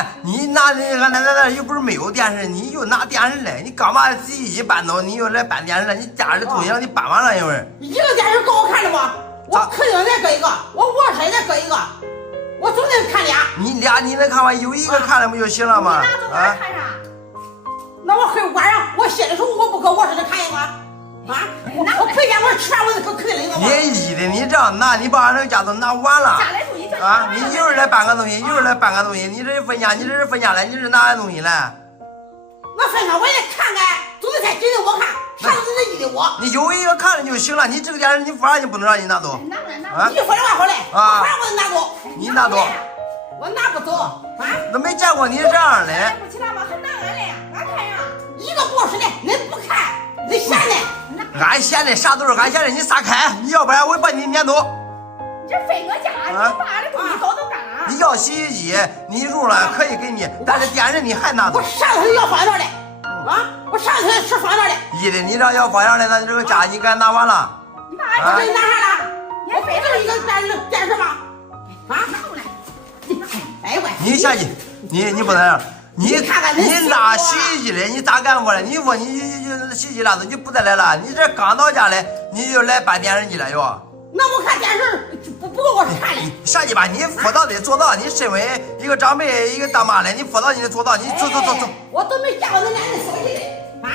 看你拿那又不是没有电视，你又拿电视来，你刚把洗衣机搬走，你又来搬电视了，你家里的东西让你搬完了，一会儿。一个电视够我看了吗？我客厅再搁一个，我卧室再搁一个，我总得看俩。你俩你能看完有一个看了不就行了吗？啊？那我回晚上我歇的时候我不搁卧室里看一个啊？我回家我吃饭我得搁客厅里个。你你这样拿，你把这个家都拿完了啊！你一会儿来搬个东西，一会儿来搬个东西，你这是分家，你这是分家来，你是拿俺东西来。那分家我也得看看，总得才指定我看，啥都得依的我。你有一个看了就行了，你这个电视你不然就不能让你拿走。啊！你就说这话好嘞，啊！不然我得拿走。你拿走。我拿不走啊！都没见过你这样的。不起来吗？还拿俺嘞？俺看呀，一个卧室的，恁不看，恁闲的。俺闲的啥都是俺闲的，你撒开，你要不然我把你撵走。你这分个家，你把俺的东西搞干啥？你要洗衣机，你用了可以给你，但是电视你还拿走。我上头要放那的，啊，我上头是放那的。一的，你这要放上来，那这个家你给俺拿完了。你把俺这拿啥了？我非就是一个电视吗？啊，拿过来。哎喂，你下去，你不能这样。你拿洗衣机的，你咋干过来？你说你洗衣机拉走，你不再来了。你这刚到家来，你就来搬电视机了又。那我看电视不够我看嘞。下去吧，你妇道得做到。你身为一个长辈，一个大妈嘞，你妇道你得做到。你走。我都没见过恁俩那手机的啊。